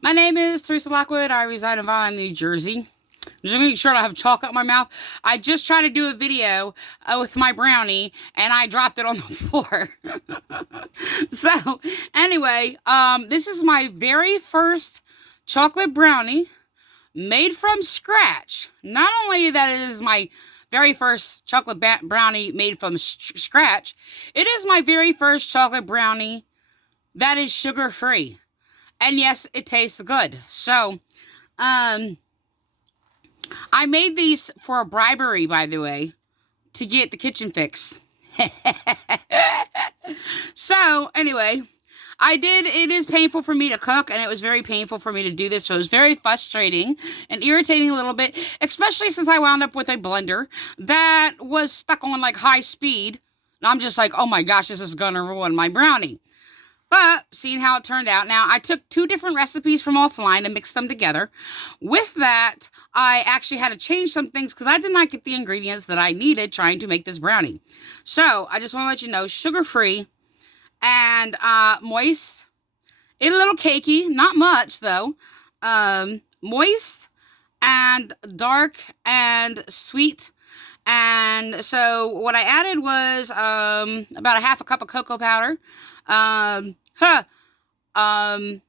My name is Teresa Lockwood. I reside in Vineland, New Jersey. Just making sure I don't have chocolate in my mouth. I just tried to do a video with my brownie and I dropped it on the floor. So, anyway, this is my very first chocolate brownie made from scratch. Not only that it is my very first chocolate brownie made from scratch, it is my very first chocolate brownie that is sugar free. And yes, it tastes good. So, um, I made these for a bribery, by the way, to get the kitchen fixed. So, anyway, it is painful for me to cook, and it was very painful for me to do this, so it was very frustrating and irritating a little bit, especially since I wound up with a blender that was stuck on, like, high speed, and I'm just like, oh my gosh, this is gonna ruin my brownie. But seeing how it turned out, now I took 2 different recipes from offline and mixed them together. With that, I actually had to change some things because I did not get the ingredients that I needed trying to make this brownie. So I just want to let you know, sugar-free and moist, a little cakey, not much though. Moist and dark and sweet. And so what I added was about a half a cup of cocoa powder. Huh, 3/4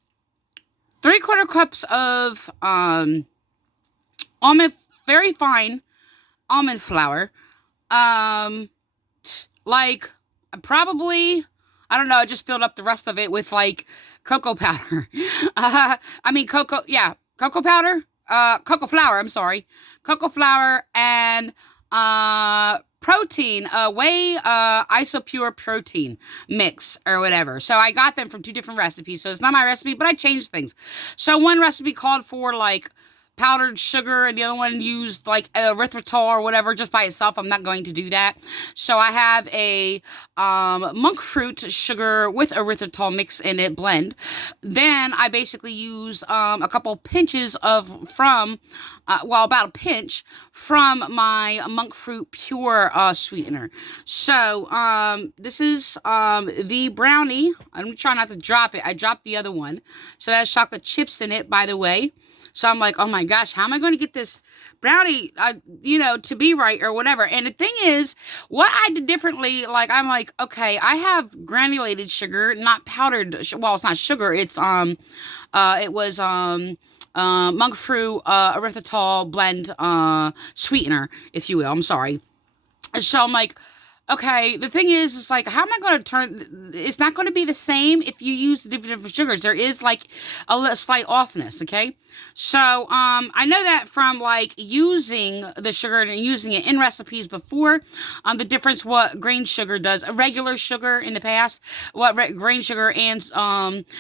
cups of almond, very fine almond flour. Like probably, I don't know, I just filled up the rest of it with like cocoa powder. Cocoa powder. Cocoa flour. I'm sorry, cocoa flour and protein, whey, isopure protein mix or whatever. So I got them from 2 different recipes. So it's not my recipe, but I changed things. So one recipe called for like powdered sugar and the other one used like erythritol or whatever just by itself. I'm not going to do that. So I have a monk fruit sugar with erythritol mix in it blend. Then I basically use a couple pinches about a pinch from my monk fruit pure sweetener. So this is the brownie. I'm trying not to drop it. I dropped the other one. So that's chocolate chips in it, by the way. So I'm like, oh my gosh, how am I going to get this brownie, to be right or whatever? And the thing is, what I did differently, like, I'm like, okay, I have granulated sugar, not powdered. Well, it's not sugar. It was monk fruit erythritol blend sweetener, if you will. I'm sorry. So I'm like, okay, the thing is, it's like, how am I going to it's not going to be the same if you use different sugars. There is like a slight offness, okay? So, I know that from like using the sugar and using it in recipes before, the difference what grain sugar does, regular sugar in the past, what grain sugar and,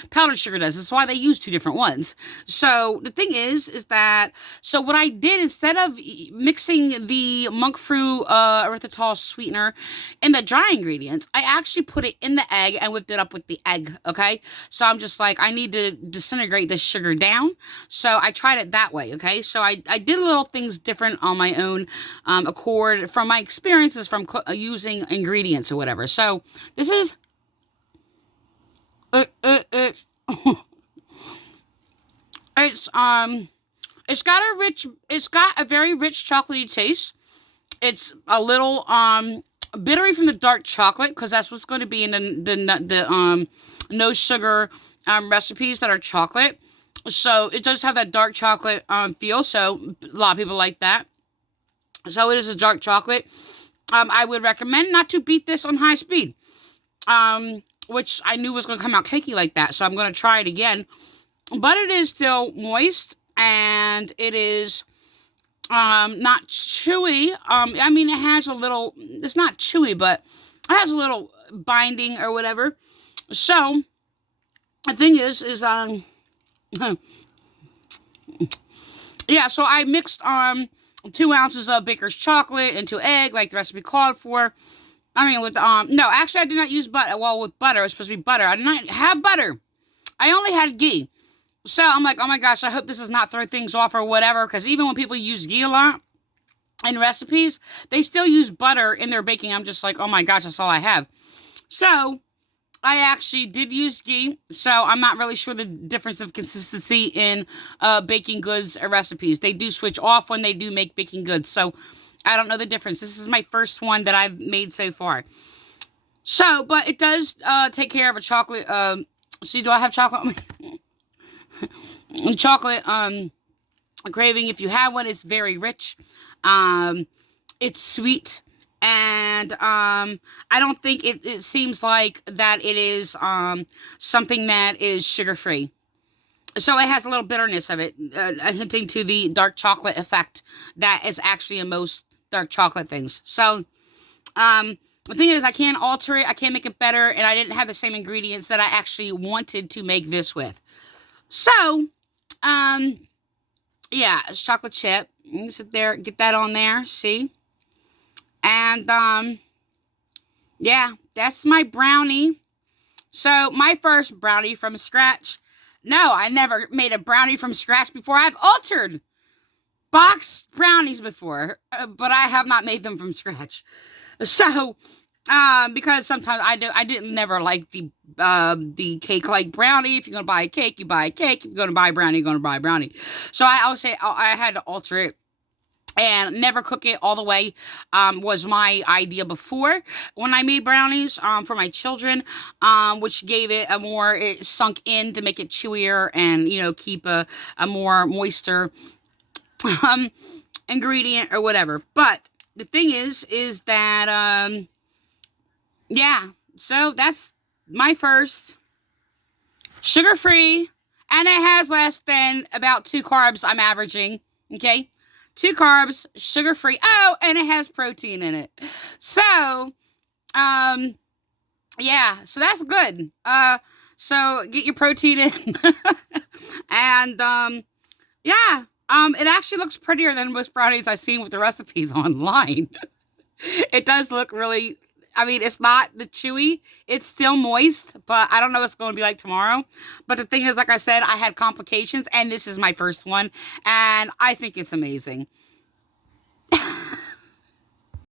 powdered sugar does. That's why they use 2 different ones. So the thing is that, so what I did instead of mixing the monk fruit, erythritol sweetener in the dry ingredients, I actually put it in the egg and whipped it up with the egg, okay? So I'm just like, I need to disintegrate this sugar down. So I tried it that way, okay? So I did little things different on my own accord from my experiences from using ingredients or whatever. So this is... it's got a very rich chocolatey taste. It's a little bittery from the dark chocolate because that's what's going to be in the no sugar recipes that are chocolate. So it does have that dark chocolate feel. So a lot of people like that. So it is a dark chocolate. I would recommend not to beat this on high speed, which I knew was going to come out cakey like that. So I'm going to try it again. But it is still moist and it is not chewy. It has a little, it's not chewy, but it has a little binding or whatever. So the thing is yeah, so I mixed 2 ounces of baker's chocolate into egg like the recipe called for. No, actually I did not use butter. Well, with butter, it was supposed to be butter. I did not have butter. I only had ghee. So I'm like, oh my gosh, I hope this does not throw things off or whatever, because even when people use ghee a lot in recipes, they still use butter in their baking. I'm just like, oh my gosh, that's all I have. So I actually did use ghee, so I'm not really sure the difference of consistency in baking goods or recipes. They do switch off when they do make baking goods, so I don't know the difference. This is my first one that I've made so far. So, but it does take care of a chocolate. See, do I have chocolate? Chocolate craving. If you have one, it's very rich. It's sweet. And I don't think it seems like that it is something that is sugar-free. So it has a little bitterness of it, hinting to the dark chocolate effect that is actually in most dark chocolate things. So the thing is, I can't alter it, I can't make it better, and I didn't have the same ingredients that I actually wanted to make this with. So, yeah, it's chocolate chip. You sit there, get that on there, see? And, yeah, that's my brownie. So, my first brownie from scratch. No, I never made a brownie from scratch before. I've altered box brownies before, but I have not made them from scratch. So, because sometimes I didn't never like the cake-like brownie. If you're gonna buy a cake, you buy a cake. If you're gonna buy a brownie, you're gonna buy a brownie. So I always say I had to alter it. And never cook it all the way was my idea before when I made brownies for my children, which gave it a more, it sunk in to make it chewier and, you know, keep a more moister ingredient or whatever. But the thing is that, yeah, so that's my first sugar-free, and it has less than about 2 carbs I'm averaging, okay? 2 carbs, sugar-free. Oh, and it has protein in it. So, yeah, so that's good. So get your protein in. And, yeah, it actually looks prettier than most brownies I've seen with the recipes online. It does look really, I mean, it's not the chewy. It's still moist, but I don't know what it's going to be like tomorrow. But the thing is, like I said, I had complications, and this is my first one, and I think it's amazing.